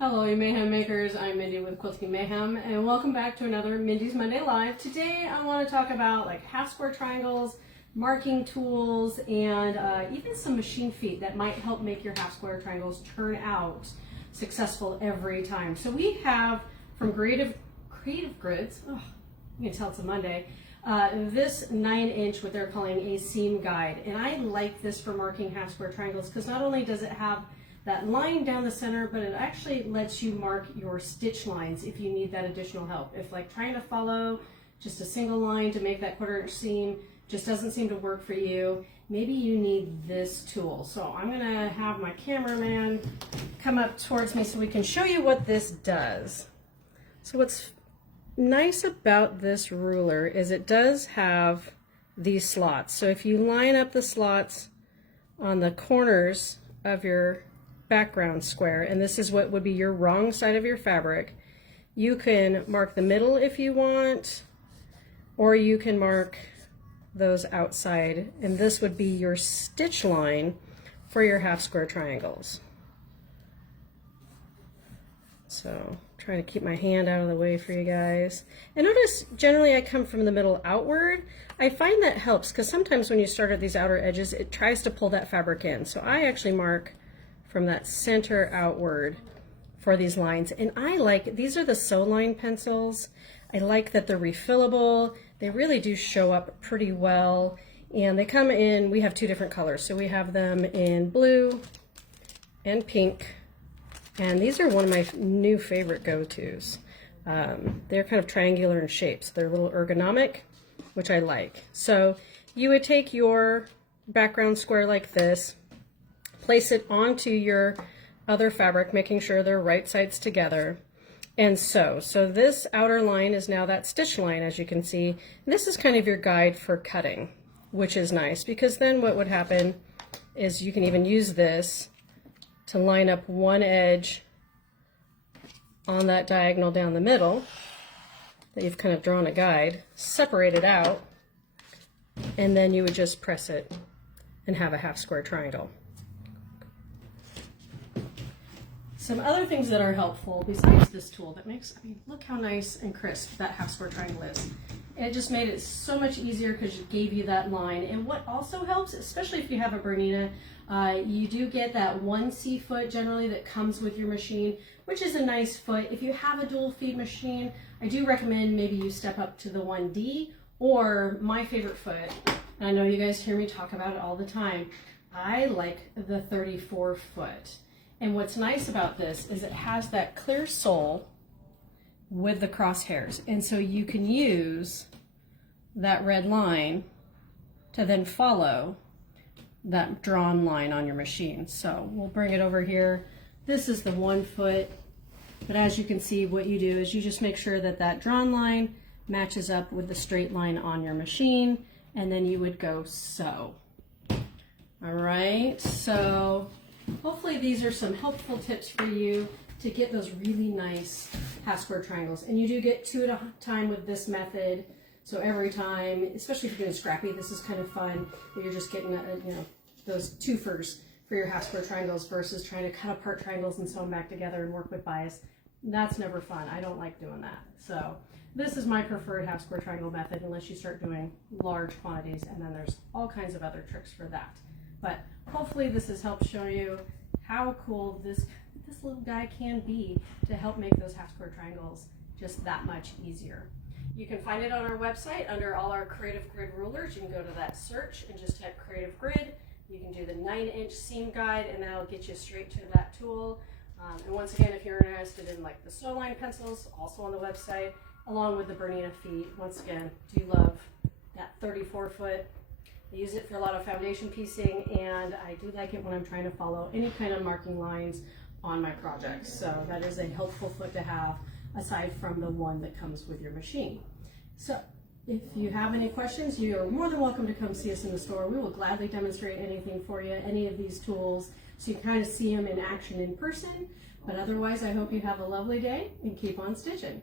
Hello, you Mayhem Makers. I'm Mindy with Quilting Mayhem, and welcome back to another Mindy's Monday Live. Today I want to talk about like half square triangles, marking tools, and even some machine feet that might help make your half square triangles turn out successful every time. So we have from Creative Grids, oh, you can tell it's a Monday, this 9-inch, what they're calling a seam guide. And I like this for marking half square triangles because not only does it have that line down the center, but it actually lets you mark your stitch lines if you need that additional help. If like trying to follow just a single line to make that 1/4 inch seam just doesn't seem to work for you, maybe you need this tool. So I'm gonna have my cameraman come up towards me so we can show you what this does. So what's nice about this ruler is it does have these slots. So if you line up the slots on the corners of your background square, and this is what would be your wrong side of your fabric, you can mark the middle if you want, or you can mark those outside, and this would be your stitch line for your half square triangles. So trying to keep my hand out of the way for you guys. And notice generally I come from the middle outward. I find that helps because sometimes when you start at these outer edges it tries to pull that fabric in. So I actually mark from that center outward for these lines. And I like, these are the Sewline pencils. I like that they're refillable. They really do show up pretty well. And they come in, we have 2 different colors. So we have them in blue and pink. And these are one of my new favorite go-tos. They're kind of triangular in shape, so they're a little ergonomic, which I like. So you would take your background square like this, place it onto your other fabric, making sure they're right sides together, and sew. So this outer line is now that stitch line, as you can see. And this is kind of your guide for cutting, which is nice because then what would happen is you can even use this to line up one edge on that diagonal down the middle that you've kind of drawn a guide, separate it out, and then you would just press it and have a half square triangle. Some other things that are helpful besides this tool that makes, I mean, look how nice and crisp that half square triangle is. And it just made it so much easier because it gave you that line. And what also helps, especially if you have a Bernina, you do get that 1C foot generally that comes with your machine, which is a nice foot. If you have a dual feed machine, I do recommend maybe you step up to the 1D, or my favorite foot, and I know you guys hear me talk about it all the time, I like the 34 foot. And what's nice about this is it has that clear sole with the crosshairs. And so you can use that red line to then follow that drawn line on your machine. So we'll bring it over here. This is the 1 foot, but as you can see, what you do is you just make sure that that drawn line matches up with the straight line on your machine, and then you would go sew. All right, so hopefully these are some helpful tips for you to get those really nice half square triangles. And you do get 2 at a time with this method. So every time, especially if you're doing scrappy, this is kind of fun. Where you're just getting you know, those twofers for your half square triangles versus trying to cut apart triangles and sew them back together and work with bias. That's never fun. I don't like doing that. So this is my preferred half square triangle method unless you start doing large quantities, and then there's all kinds of other tricks for that. But hopefully this has helped show you how cool this little guy can be to help make those half square triangles just that much easier. You can find it on our website under all our Creative Grid rulers. You can go to that search and just type Creative Grid. You can do the 9-inch seam guide, and that'll get you straight to that tool. And once again, if you're interested in like the Sewline pencils, also on the website, along with the Bernina feet. Once again, do love that 34 foot. I use it for a lot of foundation piecing, and I do like it when I'm trying to follow any kind of marking lines on my projects. So that is a helpful foot to have aside from the one that comes with your machine. So if you have any questions, you are more than welcome to come see us in the store. We will gladly demonstrate anything for you, any of these tools, so you can kind of see them in action in person. But otherwise, I hope you have a lovely day and keep on stitching.